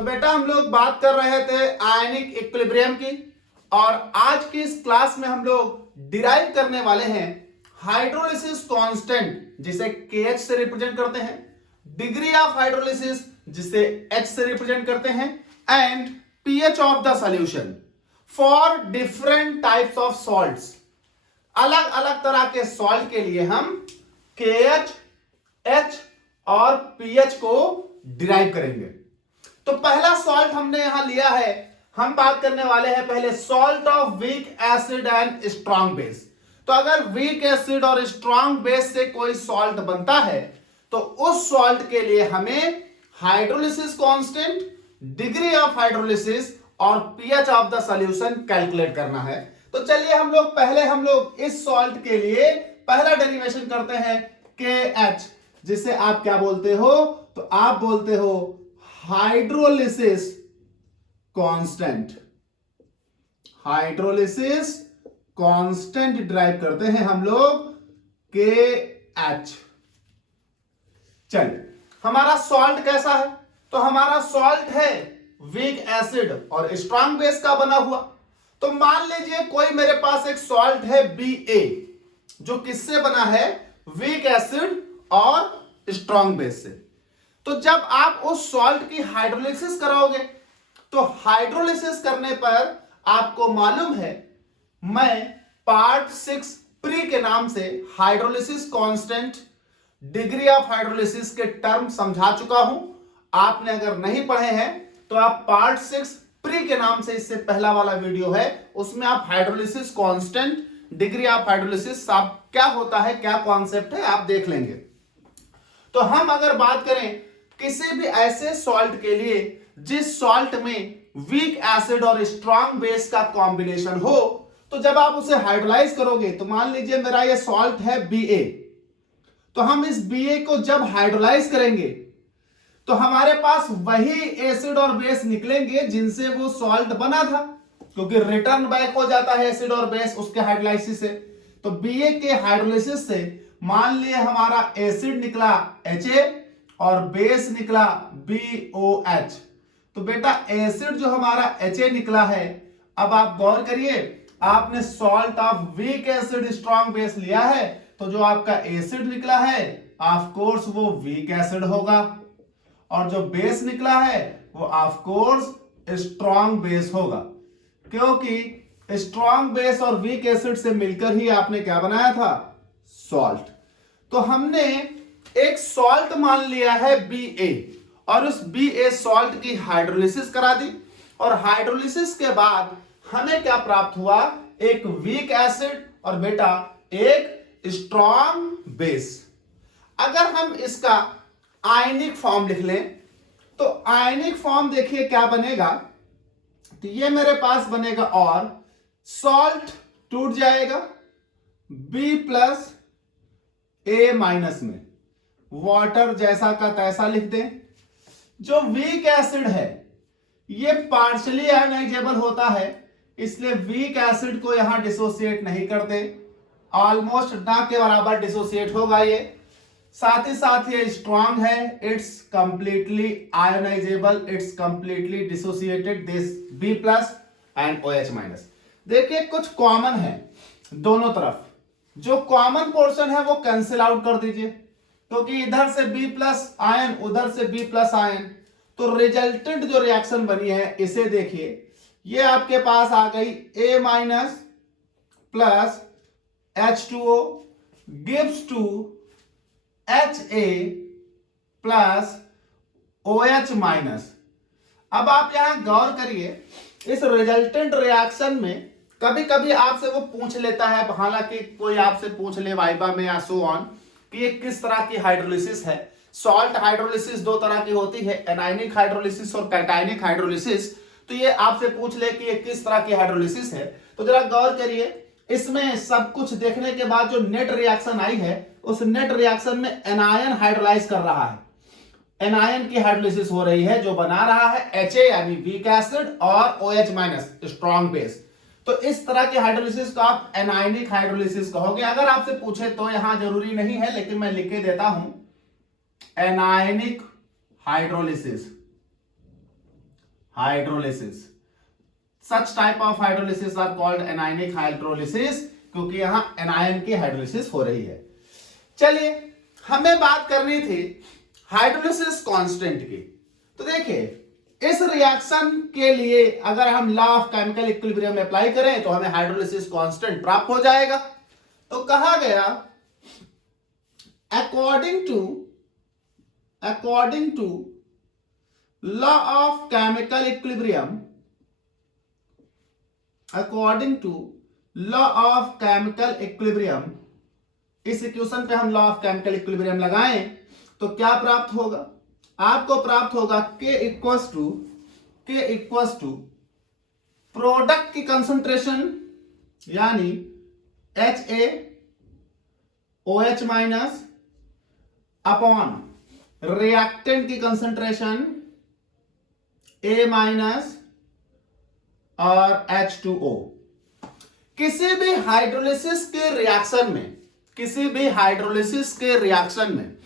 तो बेटा हम लोग बात कर रहे थे आयनिक इक्विलिब्रियम की, और आज की इस क्लास में हम लोग डिराइव करने वाले हैं हाइड्रोलिसिस कांस्टेंट, जिसे KH से रिप्रेजेंट करते हैं, डिग्री ऑफ हाइड्रोलिसिस जिसे H से रिप्रेजेंट करते हैं, and pH of the solution for different types of salts. अलग अलग तरह के सॉल्ट के लिए हम KH, H और pH को डिराइव करेंगे। तो पहला सॉल्ट हमने यहां लिया है, हम बात करने वाले हैं पहले salt of weak acid and strong base. तो अगर वीक एसिड और स्ट्रॉन्ग बेस से कोई सॉल्ट बनता है तो उस सॉल्ट के लिए हमें hydrolysis constant, degree of hydrolysis और pH of the solution calculate करना है। तो चलिए हम लोग इस सॉल्ट के लिए पहला डेरिवेशन करते हैं KH, जिसे आप क्या बोलते हो? तो आप बोलते हो hydrolysis constant. Hydrolysis constant drive करते हैं हम लोग KH। चलिए हमारा सॉल्ट कैसा है? तो हमारा सॉल्ट है वीक एसिड और स्ट्रॉन्ग बेस का बना हुआ। तो मान लीजिए कोई मेरे पास एक सॉल्ट है BA, जो किससे बना है? वीक एसिड और स्ट्रॉन्ग बेस से। तो जब आप उस सॉल्ट की हाइड्रोलिसिस कराओगे तो हाइड्रोलिसिस करने पर आपको मालूम है, मैं पार्ट 6 प्री के नाम से hydrolysis constant, degree of hydrolysis के टर्म समझा चुका हूं। आपने अगर नहीं पढ़े हैं तो आप पार्ट 6 प्री के नाम से, इससे पहला वाला वीडियो है, उसमें आप hydrolysis constant, degree of hydrolysis आप क्या होता है, क्या कॉन्सेप्ट है, आप देख लेंगे। तो हम अगर बात करें किसी भी ऐसे सॉल्ट के लिए जिस सॉल्ट में वीक एसिड और स्ट्रॉन्ग बेस का कॉम्बिनेशन हो, तो जब आप उसे हाइड्रोलाइज करोगे, तो मान लीजिए मेरा ये सॉल्ट है BA, तो हम इस BA को जब हाइड्रोलाइज करेंगे तो हमारे पास वही एसिड और बेस निकलेंगे जिनसे वो सॉल्ट बना था, क्योंकि रिटर्न बैक हो जाता है एसिड और बेस उसके हाइड्रोलाइसिस से। तो BA के हाइड्रोलिसिस से मान लिए हमारा एसिड निकला HA और बेस निकला BOH। तो बेटा एसिड जो हमारा HA निकला है, अब आप गौर करिए, आपने salt of weak acid strong base लिया है, तो जो आपका एसिड निकला है ऑफ कोर्स वो वीक एसिड होगा, और जो बेस निकला है वो ऑफ कोर्स स्ट्रॉन्ग बेस होगा, क्योंकि स्ट्रॉन्ग बेस और वीक एसिड से मिलकर ही आपने क्या बनाया था? सॉल्ट। तो हमने एक सॉल्ट मान लिया है BA, और उस BA सॉल्ट की हाइड्रोलिसिस करा दी, और हाइड्रोलिसिस के बाद हमें क्या प्राप्त हुआ? एक वीक एसिड और बेटा एक स्ट्रॉन्ग बेस। अगर हम इसका आयनिक फॉर्म लिख लें तो आयनिक फॉर्म देखिए क्या बनेगा। तो ये मेरे पास बनेगा, और सॉल्ट टूट जाएगा B प्लस A माइनस में, वाटर जैसा का तैसा लिख दें। जो वीक एसिड है ये पार्शियली आयोनाइजेबल होता है, इसलिए वीक एसिड को यहां डिसोसिएट नहीं करते, ऑलमोस्ट ना के बराबर डिसोसिएट होगा ये। साथ ही साथ ये स्ट्रॉन्ग है, it's completely ionisable, it's completely dissociated, this B plus and OH minus. देखिए कुछ कॉमन है दोनों तरफ, जो कॉमन पोर्शन है वो कैंसिल आउट कर दीजिए, क्योंकि इधर से B प्लस आयन, उधर से B प्लस आयन, तो रिजल्टेंट जो रिएक्शन बनी है इसे देखिए, ये आपके पास आ गई A minus plus H2O gives to HA plus OH minus. अब आप यहां गौर करिए, इस रिजल्टेंट रिएक्शन में कभी कभी आपसे वो पूछ लेता है, हालांकि कोई आपसे पूछ ले वाइवा में या सो ऑन, कि ये किस तरह की हाइड्रोलिसिस है। सॉल्ट हाइड्रोलिसिस दो तरह की होती है, एनायनिक हाइड्रोलिसिस और कैटायनिक हाइड्रोलिसिस। तो ये आपसे पूछ ले कि ये किस तरह की हाइड्रोलिसिस है, तो जरा गौर करिए, इसमें सब कुछ देखने के बाद जो नेट रिएक्शन आई है, उस नेट रिएक्शन में एनायन हाइड्रोलाइज कर रहा है, एनायन की हाइड्रोलिसिस हो रही है, जो बना रहा है HA यानी वीक एसिड और OH माइनस स्ट्रॉन्ग बेस। तो इस तरह की हाइड्रोलिसिस को आप एनायनिक हाइड्रोलिसिस कहोगे। अगर आपसे पूछे तो यहां जरूरी नहीं है, लेकिन मैं लिख के देता हूं anionic hydrolysis. Hydrolysis. Such type of hydrolysis are called anionic hydrolysis, क्योंकि यहां एनायन की हाइड्रोलिसिस हो रही है। चलिए, हमें बात करनी थी हाइड्रोलिसिस कांस्टेंट की। तो देखिए, इस रिएक्शन के लिए अगर हम law of chemical equilibrium apply करें तो हमें हाइड्रोलिसिस कांस्टेंट प्राप्त हो जाएगा। तो कहा गया according to law of chemical equilibrium, according to law of chemical equilibrium, इस इक्वेशन पे हम लॉ ऑफ केमिकल इक्विलिब्रियम लगाएं तो क्या प्राप्त होगा? आपको प्राप्त होगा K इक्वल्स टू प्रोडक्ट की कंसंट्रेशन यानी HaOH माइनस अपॉन रिएक्टेंट की कंसंट्रेशन A माइनस और H2O। किसी भी हाइड्रोलिसिस के रिएक्शन में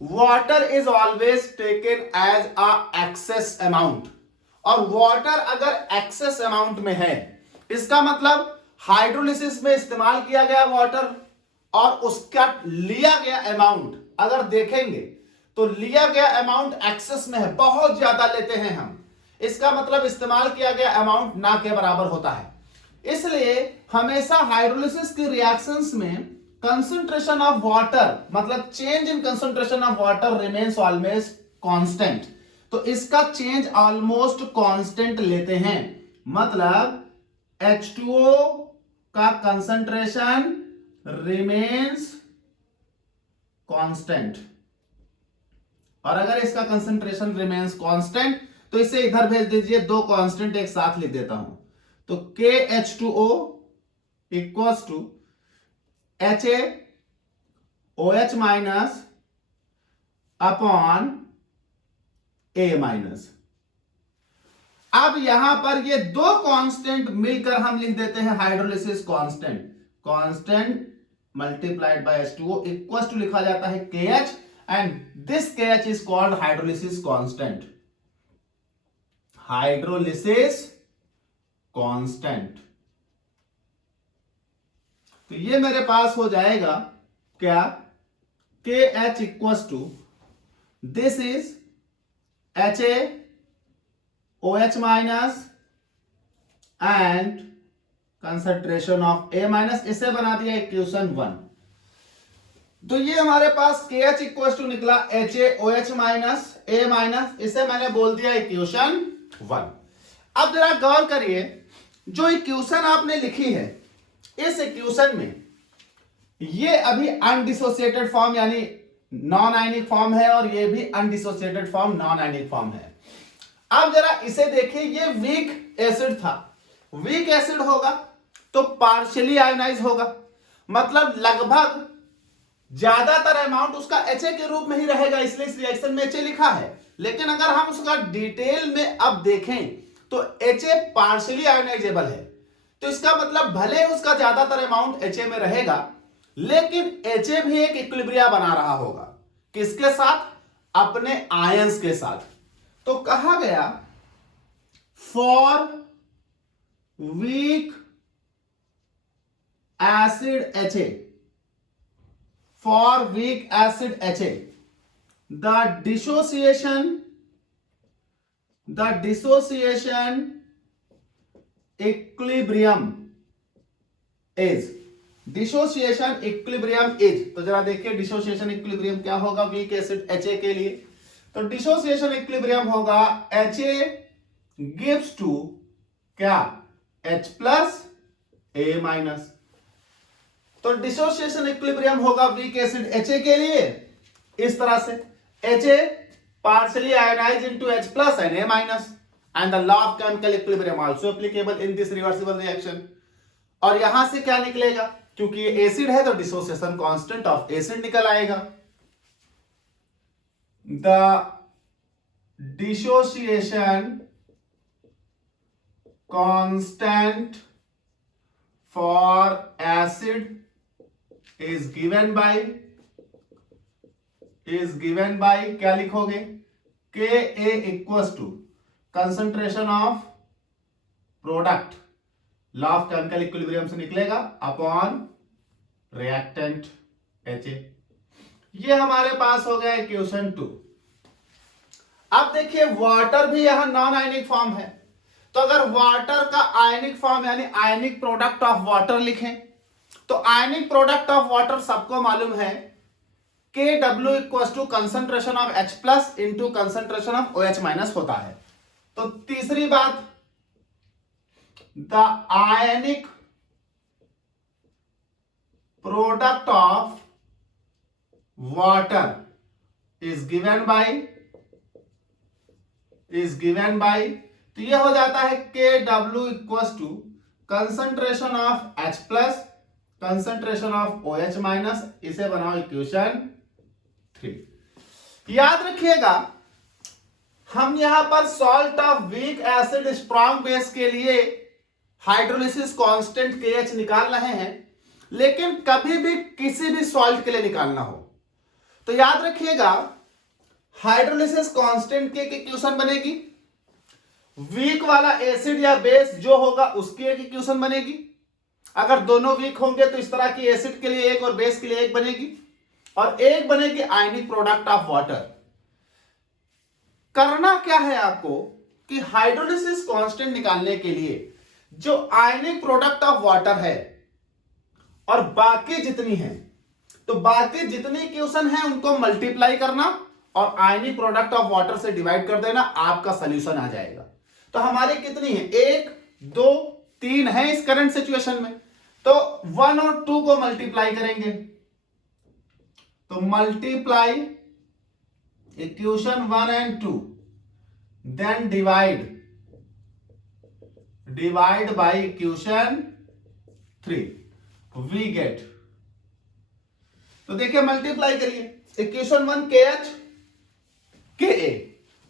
water is always taken as a excess amount, और वाटर अगर एक्सेस अमाउंट में है, इसका मतलब हाइड्रोलिसिस में इस्तेमाल किया गया वाटर और उसका लिया गया अमाउंट अगर देखेंगे तो लिया गया अमाउंट एक्सेस में है, बहुत ज्यादा लेते हैं हम, इसका मतलब इस्तेमाल किया गया अमाउंट ना के बराबर होता है। इसलिए हमेशा हाइड्रोलिसिस की रिएक्शंस में कंसंट्रेशन ऑफ वाटर, मतलब change in concentration of water remains always constant. तो इसका चेंज ऑलमोस्ट कांस्टेंट लेते हैं, मतलब H2O का कंसंट्रेशन रिमेन्स कांस्टेंट, और अगर इसका कंसंट्रेशन रिमेन्स कांस्टेंट तो इसे इधर भेज दीजिए, दो कांस्टेंट एक साथ लिख देता हूं। तो KH2O equals to HaOH minus upon A minus. अब यहां पर ये दो कांस्टेंट मिलकर हम लिख देते हैं hydrolysis constant multiplied by H2O equals to लिखा जाता है KH, and this KH is called hydrolysis constant. Hydrolysis constant. तो ये मेरे पास हो जाएगा क्या? KH equals to this is HaOH minus and concentration of A minus, इसे बना दिया इक्वेशन 1। तो ये हमारे पास KH इक्वल्स टू निकला HaOH माइनस A माइनस, इसे मैंने बोल दिया इक्वेशन 1। अब जरा गौर करिए, जो इक्वेशन आपने लिखी है, इस इक्वेशन में ये अभी अनडिसोसिएटेड फॉर्म यानी नॉन आयनिक फॉर्म है, और ये भी undissociated form non ionic form है। अब जरा इसे देखिए, ये वीक एसिड था, वीक एसिड होगा तो पार्शियली आयोनाइज होगा, मतलब लगभग ज्यादातर अमाउंट उसका HA के रूप में ही रहेगा, इसलिए इस रिएक्शन में HA लिखा है। लेकिन अगर हम उसका डिटेल में अब देखें तो HA पार्शियली आयोनाइजेबल है, तो इसका मतलब भले उसका ज्यादातर अमाउंट HA में रहेगा, लेकिन HA भी एक इक्विलिब्रिया बना रहा होगा, किसके साथ? अपने आयंस के साथ। तो कहा गया for weak acid HA, for weak acid HA, the dissociation equilibrium is, तो जरा देखिए डिसोसिएशन इक्विलिब्रियम क्या होगा वीक एसिड HA के लिए। तो डिसोसिएशन इक्विलिब्रियम होगा HA गिव्स टू क्या? H plus A minus. तो डिसोसिएशन इक्विलिब्रियम होगा वीक एसिड HA के लिए इस तरह से, HA partially ionized into H plus and A minus, and the law of chemical equilibrium also applicable in this reversible reaction। और यहां से क्या निकलेगा? क्योंकि ये एसिड है तो डिसोसिएशन कांस्टेंट ऑफ एसिड निकल आएगा। The dissociation constant for acid is given by क्या लिखोगे? Ka equals to concentration of product law of chemical equilibrium से निकलेगा अपॉन रिएक्टेंट HA। ये हमारे पास हो गया इक्वेशन 2। अब देखिए वाटर भी यहां नॉन आयनिक फॉर्म है, तो अगर वाटर का आयनिक फॉर्म यानी आयनिक प्रोडक्ट ऑफ वाटर लिखें तो आयनिक प्रोडक्ट ऑफ वाटर सबको मालूम है KW equal to concentration of H plus into concentration of OH minus होता है। तो तीसरी बात, the ionic product of water is given by तो ये हो जाता है KW equal to concentration of H plus concentration of OH minus. इसे बनाओ इक्वेशन 3। याद रखिएगा हम यहां पर salt of weak acid strong base के लिए हाइड्रोलिसिस कांस्टेंट KH निकाल रहे हैं, लेकिन कभी भी किसी भी सॉल्ट के लिए निकालना हो तो याद रखिएगा हाइड्रोलिसिस कांस्टेंट की इक्वेशन बनेगी, वीक वाला एसिड या बेस जो होगा उसकी एक इक्वेशन बनेगी। अगर दोनों वीक होंगे तो इस तरह की एसिड के लिए एक और बेस के लिए एक बनेगी, और एक बनेगी आयनिक प्रोडक्ट ऑफ वाटर। करना क्या है आपको कि हाइड्रोलिसिस कांस्टेंट निकालने के लिए जो आयनिक प्रोडक्ट ऑफ वाटर है और बाकी जितनी है, तो बाकी जितनी इक्वेशन है उनको मल्टीप्लाई करना और आयनिक प्रोडक्ट ऑफ वाटर से डिवाइड कर देना, आपका सॉल्यूशन आ जाएगा। तो हमारी कितनी है, 1 2 3 है इस करंट सिचुएशन में, तो 1 और 2 को मल्टीप्लाई करेंगे तो multiply equation 1 and 2 then divide by equation 3 we get. तो देखिए मल्टीप्लाई करिए इक्वेशन 1 KH KA,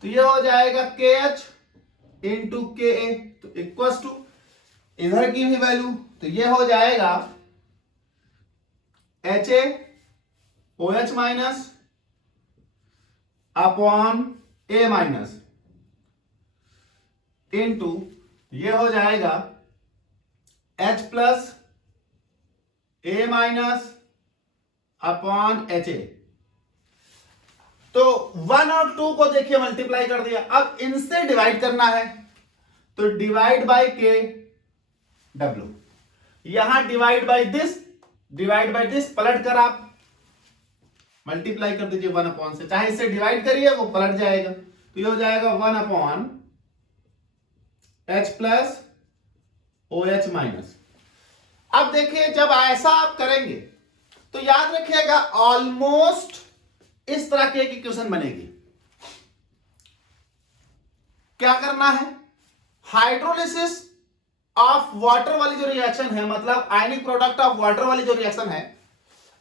तो ये हो जाएगा KH इंटू KA, तो इक्वल टू इधर की भी वैल्यू तो ये हो जाएगा HA OH minus upon A minus into ये हो जाएगा H plus A minus upon HA। तो 1 और 2 को देखिए मल्टीप्लाई कर दिया, अब इनसे डिवाइड करना है तो डिवाइड बाय KW, यहां डिवाइड बाय दिस पलट कर आप मल्टीप्लाई कर दीजिए 1 अपॉन से, चाहे इसे डिवाइड करिए वो पलट जाएगा, तो ये हो जाएगा 1 upon H plus OH minus. अब देखिए जब ऐसा आप करेंगे तो याद रखिएगा ऑलमोस्ट इस तरह की एक इक्वेशन बनेगी। क्या करना है, हाइड्रोलिसिस ऑफ वाटर वाली जो रिएक्शन है, मतलब आयनिक प्रोडक्ट ऑफ वाटर वाली जो रिएक्शन है,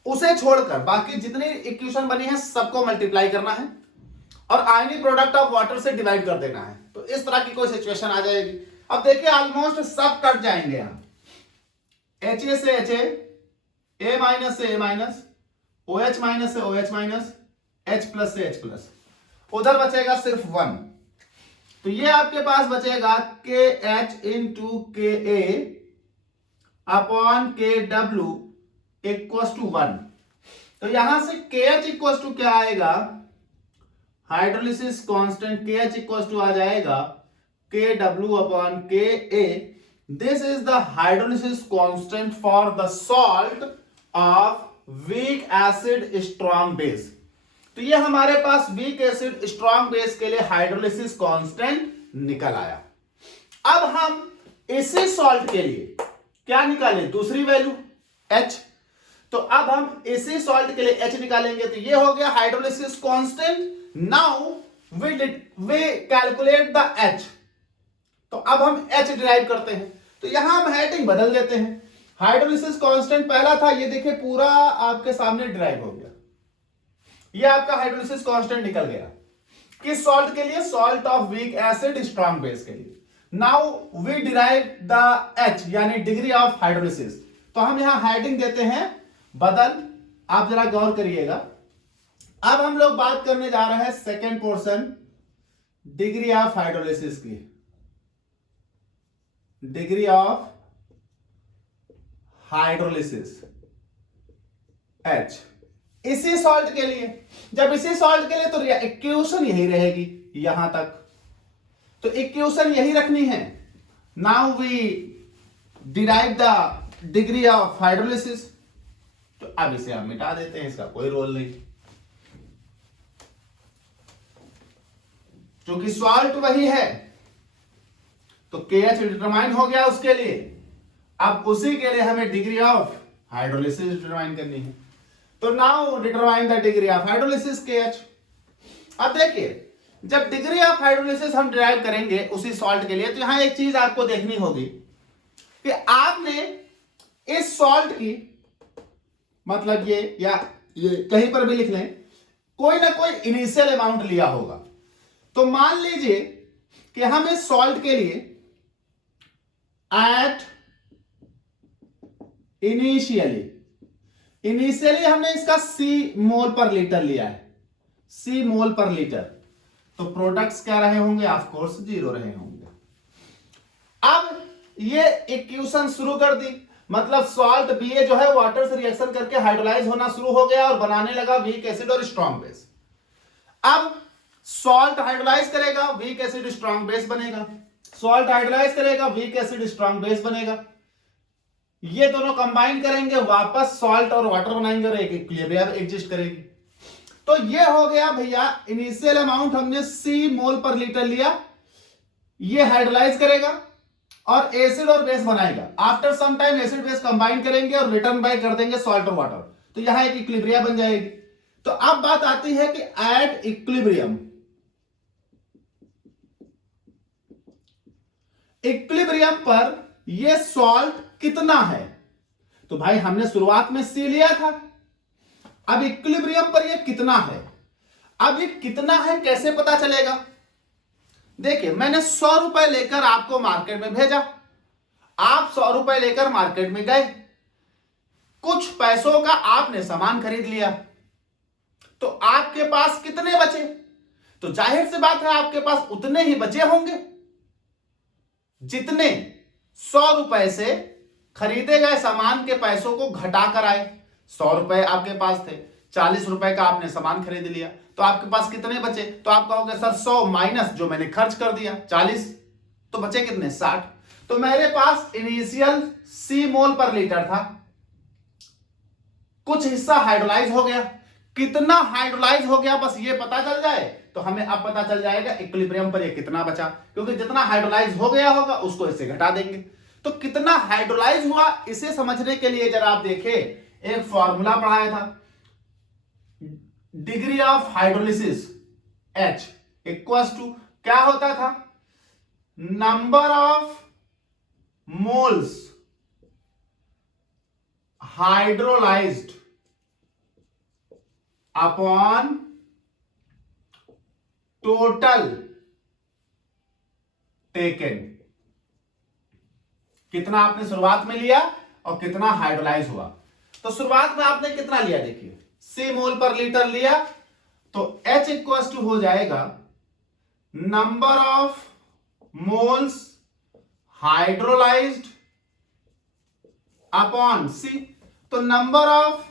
उसे छोड़कर बाकी जितनी इक्वेशन बनी है सबको मल्टीप्लाई करना है और आयनिक प्रोडक्ट ऑफ वाटर से डिवाइड कर देना है, तो इस तरह की कोई सिचुएशन आ जाएगी। अब देखिए ऑलमोस्ट सब कट जाएंगे, यहां HA से HA, A माइनस से A माइनस, OH माइनस से OH माइनस, H प्लस से H प्लस, उधर बचेगा सिर्फ 1, तो ये आपके पास बचेगा KH into KA upon KW equal to 1। तो यहां से KH इक्वल टू क्या आएगा, hydrolysis constant KH equal to आ जाएगा KW upon KA। This is the hydrolysis constant for the salt of weak acid strong base. तो ये हमारे पास वीक एसिड स्ट्रॉन्ग बेस के लिए हाइड्रोलिसिस कांस्टेंट निकल आया। अब हम इसी सॉल्ट के लिए क्या निकालें, दूसरी वैल्यू H। तो अब हम इसी सॉल्ट के लिए H निकालेंगे, तो ये हो गया hydrolysis constant. Now we calculate the H। तो अब हम H डिराइव करते हैं, तो यहां हम हेडिंग बदल देते हैं। हाइड्रोलिसिस कांस्टेंट पहला था, ये देखिए पूरा आपके सामने डिराइव हो गया, ये आपका हाइड्रोलिसिस कांस्टेंट निकल गया। किस सॉल्ट के लिए, salt of weak acid strong base के लिए। Now we derive the H यानी डिग्री ऑफ हाइड्रोलिसिस। तो हम यहां हेडिंग देते हैं बदल, आप जरा गौर करिएगा। अब हम लोग बात करने जा रहे हैं second portion degree of hydrolysis की, डिग्री ऑफ हाइड्रोलिसिस H इसी सॉल्ट के लिए। जब इसी सॉल्ट के लिए तो इक्वेशन यही रहेगी यहां तक, तो इक्वेशन यही रखनी है। Now we derive the degree of hydrolysis. तो अब इसे हम मिटा देते हैं, इसका कोई रोल नहीं, क्योंकि सॉल्ट वही है। तो KH डिटरमाइन हो गया उसके लिए। अब उसी के लिए हमें डिग्री ऑफ हाइड्रोलिसिस डिटरमाइन करनी है। तो now determine the degree of hydrolysis KH। अब देखिए, जब डिग्री ऑफ हाइड्रोलिसिस हम डिराइव करेंगे उसी सॉल्ट के लिए, तो यहां एक चीज आपको देखनी होगी कि आपने इस सॉल्ट की, मतलब ये या ये कहीं पर भी लिख लें, कोई ना कोई इनिशियल अमाउंट लिया होगा। तो मान लीजिए कि हम इस सॉल्ट के लिए एट इनिशियली हमने इसका C मोल पर लीटर लिया है, C मोल पर लीटर। तो प्रोडक्ट्स क्या रहे होंगे? ऑफ कोर्स 0 रहे होंगे। अब ये इक्वेशन शुरू कर दी, मतलब सॉल्ट BA जो है वाटर से रिएक्शन करके हाइड्रोलाइज होना शुरू हो गया और बनाने लगा वीक एसिड और स्ट्रॉन्ग बेस। अब सॉल्ट हाइड्रोलाइज करेगा, वीक एसिड स्ट्रॉन्ग बेस बनेगा, सॉल्ट हाइड्रोलाइज करेगा, वीक एसिड स्ट्रॉन्ग बेस बनेगा। ये दोनों कंबाइन करेंगे, वापस सॉल्ट और वाटर बनाएंगे और एक इक्विलिब्रियम एग्जिस्ट करेगी। तो ये हो गया भैया इनिशियल अमाउंट, हमने C मोल पर लीटर लिया, ये हाइड्रोलाइज करेगा और एसिड और बेस बनाएगा। After some time acid base combine करेंगे और रिटर्न बाय कर देंगे सॉल्ट और वाटर, तो यहां एक इक्विलिब्रियम बन जाएगी। तो अब बात आती है कि एट इक्विलिब्रियम पर ये सॉल्ट कितना है? तो भाई हमने शुरुआत में C लिया था, अब इक्विलिब्रियम पर ये कितना है? अब ये कितना है कैसे पता चलेगा? देखिए, मैंने 100 रुपए लेकर आपको मार्केट में भेजा, आप 100 रुपए लेकर मार्केट में गए, कुछ पैसों का आपने सामान खरीद लिया, तो आपके पास कितने बचे? तो जाहिर सी बात है आपके पास उतने ही बचे होंगे जितने 100 रुपए से खरीदे गए सामान के पैसों को घटाकर आए। 100 रुपए आपके पास थे, 40 रुपए का आपने सामान खरीद लिया, तो आपके पास कितने बचे? तो आप कहोगे सर 100 माइनस जो मैंने खर्च कर दिया 40, तो बचे कितने? 60। तो मेरे पास इनिशियल C मोल पर लीटर था, कुछ हिस्सा हाइड्रोलाइज हो गया, कितना हाइड्रोलाइज हो गया बस ये पता चल जाए तो हमें अब पता चल जाएगा इक्विलिब्रियम पर ये कितना बचा, क्योंकि जितना हाइड्रोलाइज हो गया होगा उसको इससे घटा देंगे। तो कितना हाइड्रोलाइज हुआ इसे समझने के लिए जरा आप देखें, एक फॉर्मूला पढ़ाया था, degree of hydrolysis H equals to क्या होता था? Number of moles hydrolysed upon total taken. कितना आपने शुरुआत में लिया और कितना हाइड्रोलाइज हुआ। तो शुरुआत में आपने कितना लिया? देखिए, C मोल पर लीटर लिया, तो H इक्वल्स टू हो जाएगा number of moles hydrolysed upon C। तो नंबर ऑफ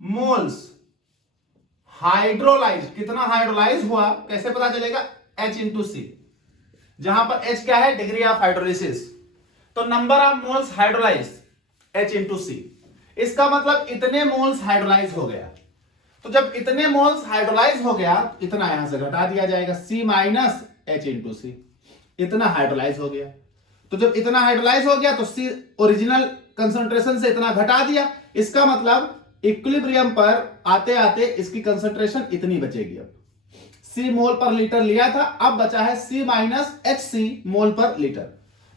मोल्स हाइड्रोलाइज, कितना हाइड्रोलाइज हुआ कैसे पता चलेगा? H इंटू C, जहां पर H क्या है? Degree of hydrolysis. तो number of moles hydrolyse H into C, इसका मतलब इतने मोल्स हाइड्रोलाइज हो गया। तो जब इतने मोल्स हाइड्रोलाइज हो गया, इतना यहां से घटा दिया जाएगा, C minus H into C, इतना हाइड्रोलाइज हो गया। तो जब इतना हाइड्रोलाइज हो गया तो C ओरिजिनल कंसंट्रेशन से इतना घटा दिया, इसका मतलब इक्विलिब्रियम पर आते आते इसकी कंसंट्रेशन इतनी बचेगी। अब C मोल पर लीटर लिया था, अब बचा है C माइनस HC मोल पर लीटर।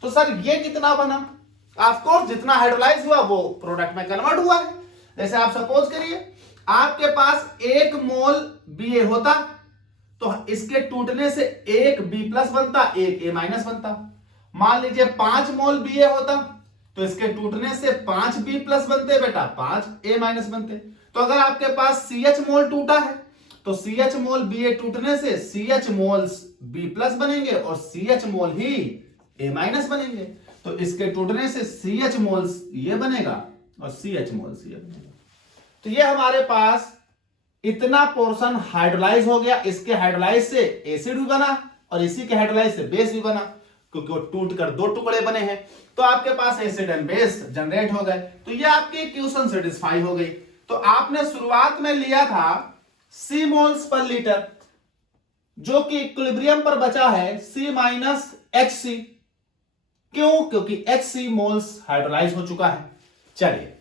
तो सर ये कितना बना? ऑफ कोर्स जितना हाइड्रोलाइज हुआ वो प्रोडक्ट में कन्वर्ट हुआ है। जैसे आप सपोज करिए आपके पास 1 मोल BA होता, तो इसके टूटने से 1 B प्लस बनता, 1 A माइनस बनता। मान लीजिए 5 मोल BA होता, तो इसके टूटने से 5 B प्लस बनते बेटा, 5 A माइनस बनते। तो अगर आपके पास CH मोल टूटा है तो CH मोल Ba टूटने से CH मोल्स B प्लस बनेंगे और CH mole he A minus बनेंगे। तो इसके टूटने से CH मोल्स ये बनेगा और CH मोल्स ये बनेगा। तो ये हमारे पास इतना पोर्शन हाइड्रोलाइज हो गया। इसके हाइड्रोलाइज से एसिड भी बना और इसी के हाइड्रोलाइज से बेस भी बना, क्योंकि वो टूटकर दो टुकड़े बने हैं। तो आपके पास एसिड एंड बेस जनरेट हो गए। तो ये आपकी इक्वेशन सेटिस्फाई हो गई। तो आपने शुरुआत में लिया था C मोल्स पर लीटर, जो कि इक्विलिब्रियम पर बचा है C माइनस HC। क्यों? क्योंकि HC मोल्स हाइड्रोलाइज हो चुका है। चलिए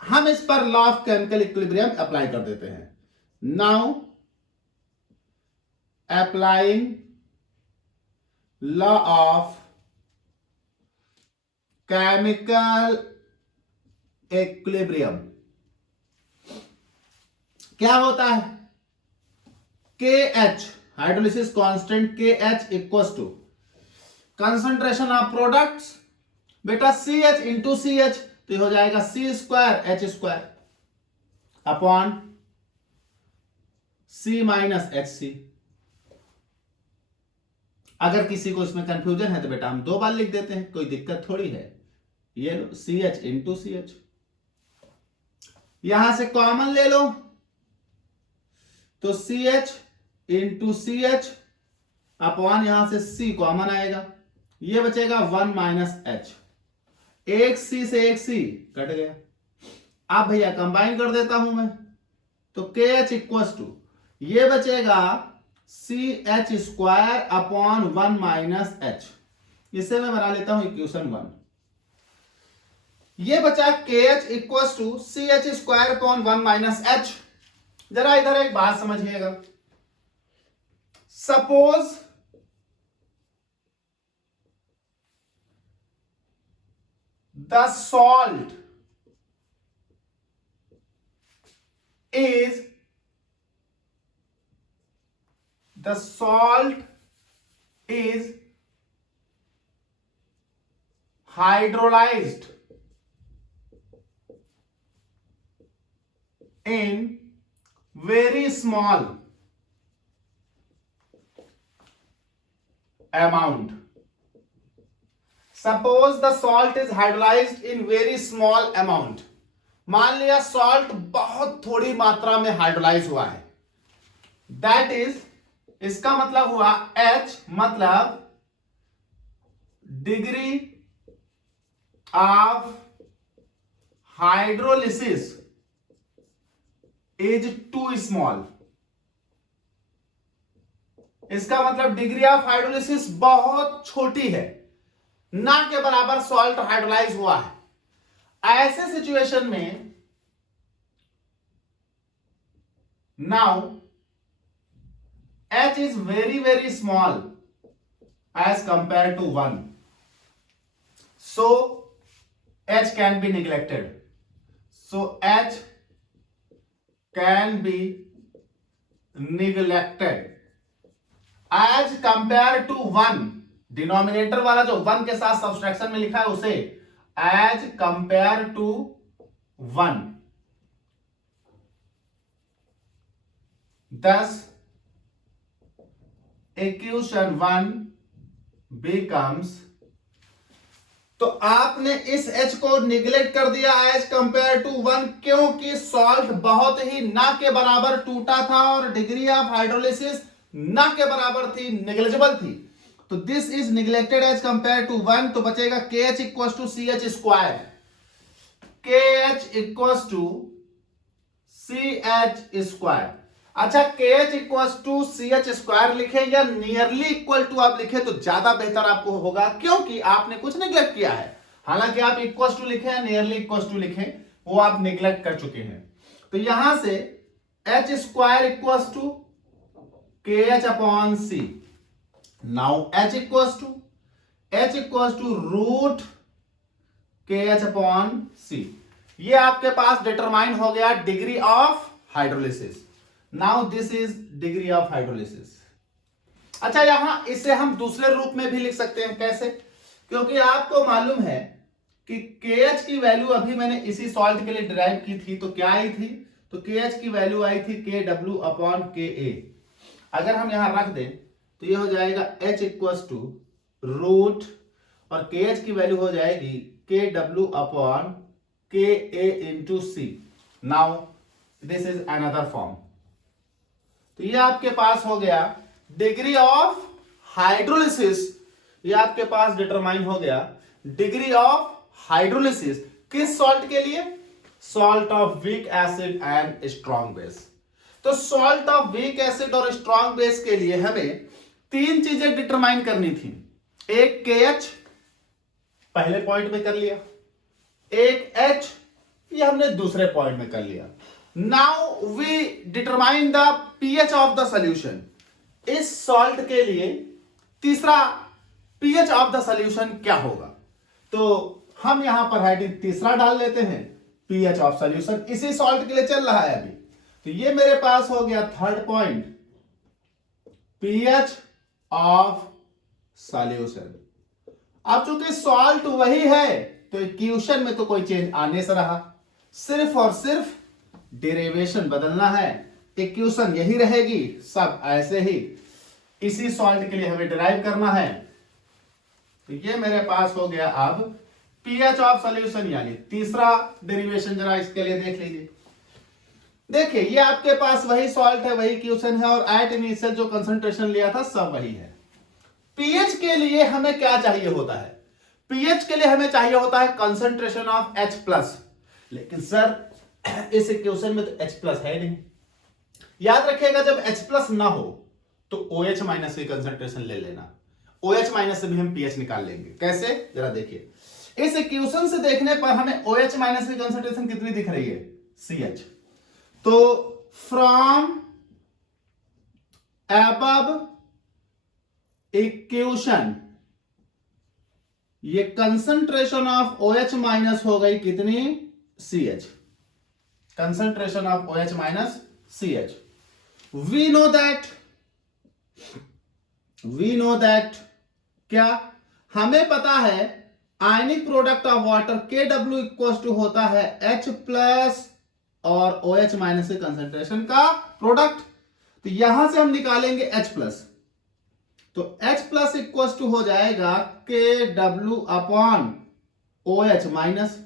हम इस पर law of chemical equilibrium apply कर देते हैं। Now applying law of chemical equilibrium. क्या होता है? KH hydrolysis constant KH equals to concentration of products, बेटा CH इंटू CH, तो हो जाएगा C square H square upon C minus HC। अगर किसी को इसमें कंफ्यूजन है तो बेटा हम दो बार लिख देते हैं, कोई दिक्कत थोड़ी है। ये लो CH इंटू CH, यहां से कॉमन ले लो तो CH इंटू CH अपॉन यहां से C कॉमन आएगा, ये बचेगा 1 माइनस H। एक C से एक C कट गया। अब भैया कंबाइन कर देता हूं मैं, तो KH इक्वल्स टू ये बचेगा CH square upon 1 minus H। इसे मैं बना लेता हूं इक्वेशन 1। ये बचा KH equals to CH square upon 1 minus H। जरा इधर एक बात समझिएगा। Suppose the salt is hydrolyzed in very small amount. Suppose the salt is hydrolyzed in very small amount. मान लिया सॉल्ट बहुत थोड़ी मात्रा में हाइड्रोलाइज हुआ है। दैट इज, इसका मतलब हुआ H मतलब degree of hydrolysis is too small. इसका मतलब डिग्री ऑफ हाइड्रोलिसिस बहुत छोटी है, ना के बराबर सॉल्ट हाइड्रोलाइज हुआ है। ऐसे सिचुएशन में now H is very small as compared to 1, so H can be neglected. So H can be neglected as compared to 1। Denominator वाला जो 1 के साथ सब्सट्रैक्शन में लिखा है उसे as compare to 1। thus equation 1 becomes, तो आपने इस H को निगलेक्ट कर दिया एज कंपेयर टू 1, क्योंकि सॉल्ट बहुत ही ना के बराबर टूटा था और डिग्री ऑफ हाइड्रोलिसिस ना के बराबर थी, नेग्लिजिबल थी। तो this is neglected as compare to 1, तो बचेगा KH equals to CH square. KH equals to CH square. अच्छा, KH equals to CH square लिखे या नियरली इक्वल टू आप लिखे तो ज्यादा बेहतर आपको होगा, क्योंकि आपने कुछ निगलेक्ट किया है। हालांकि आप इक्वल्स टू लिखे या नियरली इक्वल्स टू लिखे, वो आप निगलेक्ट कर चुके हैं। तो यहां से H square equals to KH upon C। Now H equals to root KH upon C। ये आपके पास डिटरमाइन हो गया degree of hydrolysis. Now this is degree of hydrolysis. अच्छा, यहां इसे हम दूसरे रूप में भी लिख सकते हैं। कैसे? क्योंकि आपको मालूम है कि KH की वैल्यू अभी मैंने इसी सॉल्ट के लिए डिराइव की थी, तो क्या आई थी? तो के एच की वैल्यू आई थी के डब्ल्यू अपॉन के ए। अगर हम यहां रख दें तो ये हो जाएगा एच इक्वल्स टू रूट और के एच की वैल्यू हो जाएगी के W upon K A into C. Now this is another form. तो ये आपके पास हो गया डिग्री ऑफ हाइड्रोलिसिस। ये आपके पास डिटरमाइन हो गया डिग्री ऑफ हाइड्रोलिसिस किस सॉल्ट के लिए? Salt of weak acid and strong base. तो सॉल्ट ऑफ वीक एसिड और स्ट्रॉन्ग बेस के लिए हमें तीन चीजें डिटरमाइन करनी थी। एक के एच पहले पॉइंट में कर लिया, एक एच ये हमने दूसरे पॉइंट में कर लिया। Now we determine the pH of the solution. इस सॉल्ट के लिए तीसरा पीएच ऑफ द सॉल्यूशन क्या होगा? तो हम यहां पर हेडिंग तीसरा डाल लेते हैं, पीएच ऑफ सॉल्यूशन इसी सॉल्ट के लिए चल रहा है अभी। तो ये मेरे पास हो गया third point, pH of solution. अब चूंकि सॉल्ट वही है तो इक्वेशन में तो कोई चेंज आने से रहा, सिर्फ और सिर्फ डेरिवेशन बदलना है, इक्वेशन यही रहेगी, सब ऐसे ही इसी सॉल्ट के लिए हमें डिराइव करना है। तो ये मेरे पास हो गया अब पीएच ऑफ सॉल्यूशन, यानी तीसरा डेरिवेशन। जरा इसके लिए देख लीजिए। देखिए ये आपके पास वही सॉल्ट है, वही इक्वेशन है और एट इनिशियल जो कंसंट्रेशन लिया था सब वही है। पीएच के लिए हमें क्या चाहिए होता है? पीएच के लिए हमें चाहिए होता है कंसंट्रेशन ऑफ H प्लस। लेकिन सर इस इक्वेशन में तो H प्लस है नहीं। याद रखिएगा जब H प्लस ना हो तो OH माइनस की कंसंट्रेशन ले लेना, OH माइनस से भी हम पीएच निकाल लेंगे। कैसे? जरा देखिए, इस इक्वेशन से देखने पर हमें OH माइनस की कंसंट्रेशन कितनी दिख रही है? CH। तो फ्रॉम अबव इक्वेशन ये कंसंट्रेशन ऑफ OH माइनस हो गई कितनी? CH। Concentration of OH minus CH। We know that क्या हमें पता है ionic product of water KW equal to होता है H प्लस और OH माइनस के कंसंट्रेशन का प्रोडक्ट। तो यहां से हम निकालेंगे H प्लस, तो H प्लस इक्वल टू हो जाएगा KW अपॉन OH माइनस,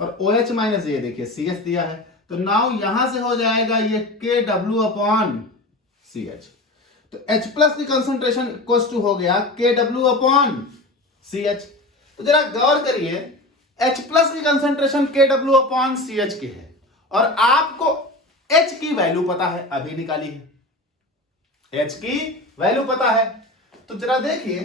और OH माइनस ये देखिए CH दिया है, तो नाउ यहां से हो जाएगा ये KW अपॉन CH। तो H प्लस की कंसंट्रेशन इक्वल टू हो गया KW अपॉन CH। तो जरा गौर करिए, H प्लस की कंसंट्रेशन KW अपॉन CH की है और आपको H की वैल्यू पता है, अभी निकाली है, H की वैल्यू पता है। तो जरा देखिए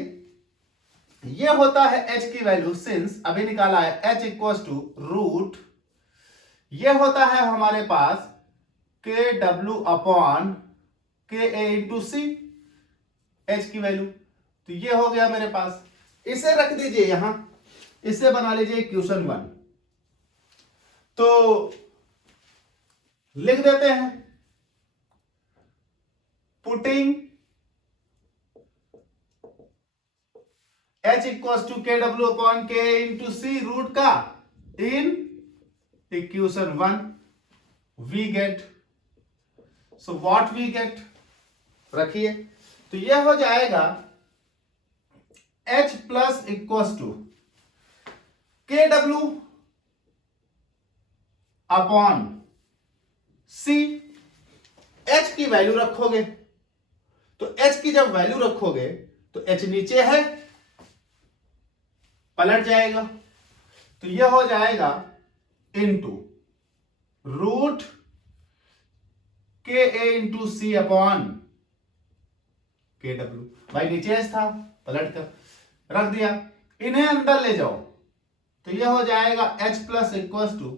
ये होता है H की वैल्यू, सिंस अभी निकाला है H इक्वल टू रूट, ये होता है हमारे पास KW अपॉन KA इंटू सी, H की वैल्यू। तो ये हो गया मेरे पास, इसे रख दीजिए यहां, इसे बना लीजिए इक्वेशन 1। तो लिख देते हैं putting H equal to KW upon K into C root का in equation 1 we get, so what we get रखिए। तो यह हो जाएगा H plus equal to KW upon C। H की वैल्यू रखोगे तो H की जब वैल्यू रखोगे तो H नीचे है, पलट जाएगा, तो यह हो जाएगा इनटू रूट KA इंटू सी अपॉन KW। भाई नीचे H था, पलट कर रख दिया, इन्हें अंदर ले जाओ तो यह हो जाएगा H प्लस इक्वल टू,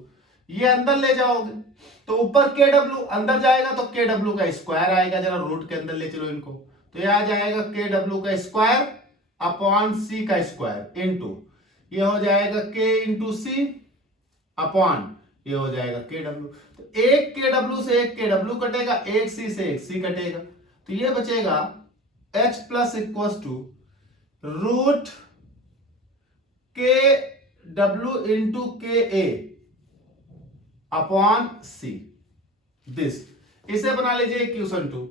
ये अंदर ले जाओगे तो ऊपर KW अंदर जाएगा तो KW का स्क्वायर आएगा, जरा रूट के अंदर ले चलो इनको, तो यह आ जाएगा KW का स्क्वायर अपॉन C का स्क्वायर इनटू ये हो जाएगा K इंटू सी अपॉन ये हो जाएगा KW। तो एक KW से एक KW कटेगा, एक C से एक C कटेगा, तो ये बचेगा H plus equal to root KW into KA upon C। This, इसे बना लीजिए इक्वेशन 2।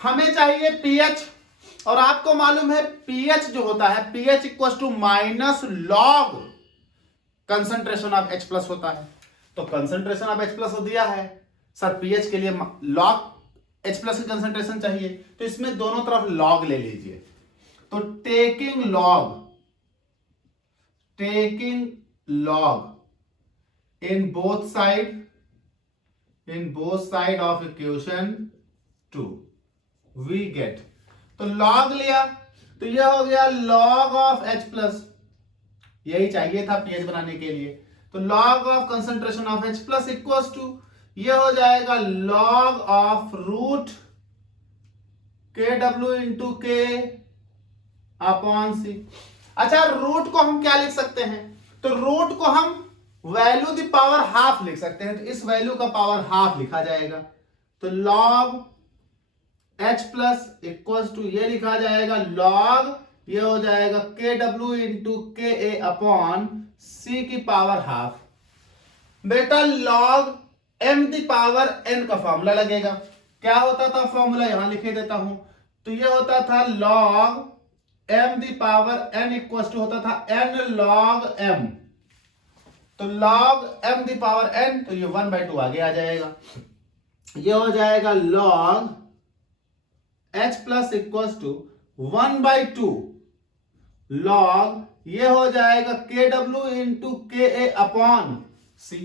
हमें चाहिए पीएच, और आपको मालूम है पीएच जो होता है, pH equal to minus log concentration of H plus होता है। तो कंसंट्रेशन ऑफ H प्लस दिया है सर, पीएच के लिए लॉग H प्लस की कंसंट्रेशन चाहिए, तो इसमें दोनों तरफ लॉग ले लीजिए। तो taking log in both side of equation 2 we get, तो लॉग लिया तो यह हो गया लॉग ऑफ H प्लस, यही चाहिए था पीएच बनाने के लिए। तो log of concentration of H plus equal to ये हो जाएगा log of root KW into K upon C। अच्छा, रूट को हम क्या लिख सकते हैं, तो रूट को हम वैल्यू द पावर हाफ लिख सकते हैं, तो इस वैल्यू का पावर हाफ लिखा जाएगा। तो log H plus equal to ये लिखा जाएगा लॉग, ये हो जाएगा KW into KA upon C की पावर हाफ। बेटा log m the power n का फॉर्मूला लगेगा। क्या होता था फॉर्मूला, यहां लिखे देता हूं। तो ये होता था log m the power n equal to होता था n log m। तो log m the power n, तो ये 1/2 आगे आ जाएगा। ये हो जाएगा log h plus equal to 1/2 log, ये हो जाएगा KW into KA upon C।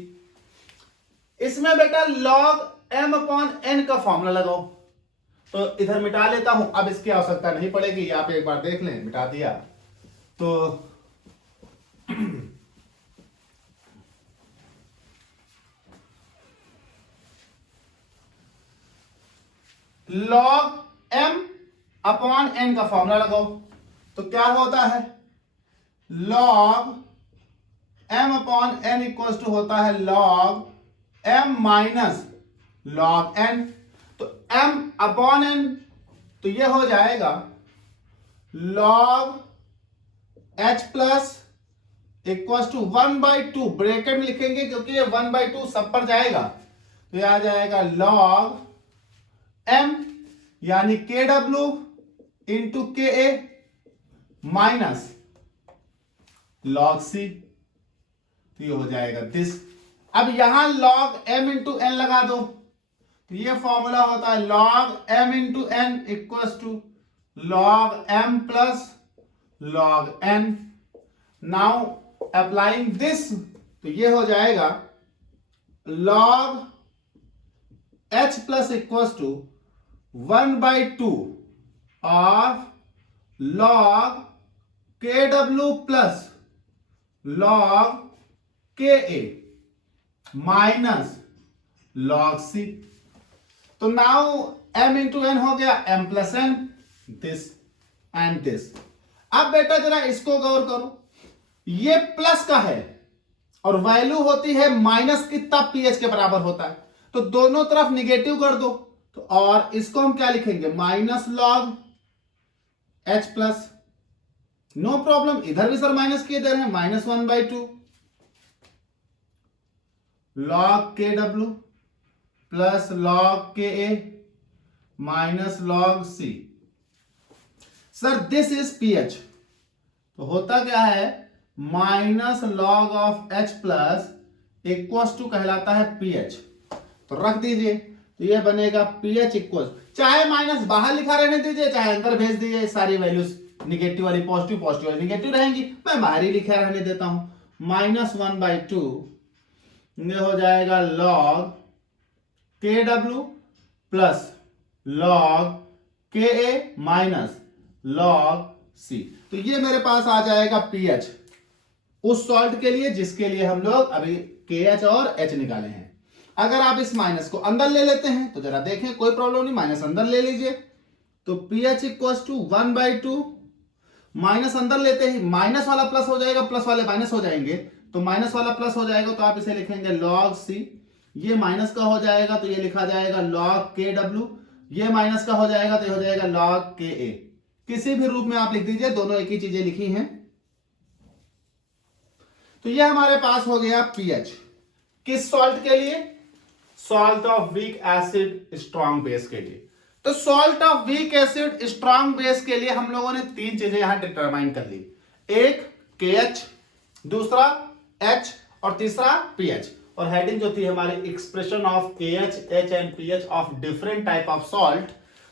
इसमें बेटा log m अपॉन n का फॉर्मूला लगाओ, तो इधर मिटा लेता हूं, अब इसकी आवश्यकता नहीं पड़ेगी, आप एक बार देख लें, मिटा दिया। तो log m अपॉन n का फॉर्मूला लगाओ, तो क्या होता है log m upon n equal to होता है log m minus log n। तो m अपॉन n, तो ये हो जाएगा log h plus equal to 1/2, bracket में लिखेंगे क्योंकि ये 1/2 सब पर जाएगा, तो ये आ जाएगा log m यानी KW into KA minus log C, तो ये हो जाएगा दिस। अब यहां log m इंटू n लगा दो, तो ये फॉर्मूला होता है log m into n equal to log m plus log n। Now applying this, तो ये हो जाएगा log h plus equal to 1/2 of log KW plus log KA minus log C। तो नाउ m इंटू n हो गया m plus n, this and this. अब बेटा जरा इसको गौर करो, ये प्लस का है और वैल्यू होती है माइनस कितना pH के बराबर होता है, तो दोनों तरफ निगेटिव कर दो, तो और इसको हम क्या लिखेंगे minus log H plus, no problem, इधर भी सर माइनस किए दे रहे हैं, minus 1/2 log KW plus log KA minus log C। Sir this is pH, तो होता क्या है minus log of H plus equal to कहलाता है pH, तो रख दीजिए, तो ये बनेगा pH इक्वल, चाहे माइनस बाहर लिखा रहने दीजिए चाहे अंदर भेज दीजिए, सारी वैल्यूज निगेटिव वाली पॉजिटिव, पॉजिटिव वाली निगेटिव रहेंगी, मैं बाहर ही लिखा रहने देता हूं। माइनस 1/2 ये हो जाएगा log KW plus log KA minus log C, तो ये मेरे पास आ जाएगा pH उस सॉल्ट के लिए जिसके लिए हम लोग अभी KH और H निकाले हैं। अगर आप इस माइनस को अंदर ले लेते हैं तो जरा देखें, कोई प्रॉब्लम नहीं, माइनस अंदर ले लीजिए, तो pH इक्वल टू 1/2, माइनस अंदर लेते ही माइनस वाला प्लस हो जाएगा, प्लस वाले माइनस हो जाएंगे, तो माइनस वाला प्लस हो जाएगा, तो आप इसे लिखेंगे log C, ये माइनस का हो जाएगा तो ये लिखा जाएगा log KW, ये माइनस का हो जाएगा तो ये हो जाएगा log KA, किसी भी रूप में आप लिख दीजिए, दोनों एक ही चीजें लिखी हैं। तो ये हमारे पास हो गया pH किस सॉल्ट के लिए, salt of weak acid strong base के लिए। तो salt of weak acid strong base के लिए हम लोगों ने तीन चीजें यहां डिटरमाइन कर ली, एक KH, दूसरा H और तीसरा pH। और हेडिंग जो थी हमारी expression of KH, H and pH of different type of salt.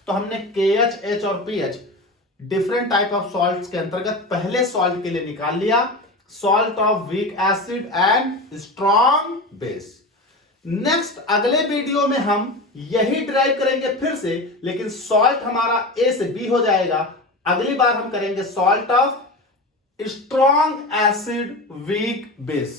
तो हमने KH, H और pH different type of salts के अंतर्गत पहले सॉल्ट के लिए निकाल लिया, salt of weak acid and strong base. Next अगले वीडियो में हम यही ड्राइव करेंगे फिर से, लेकिन सॉल्ट हमारा A से B हो जाएगा। अगली बार हम करेंगे salt of strong acid weak base.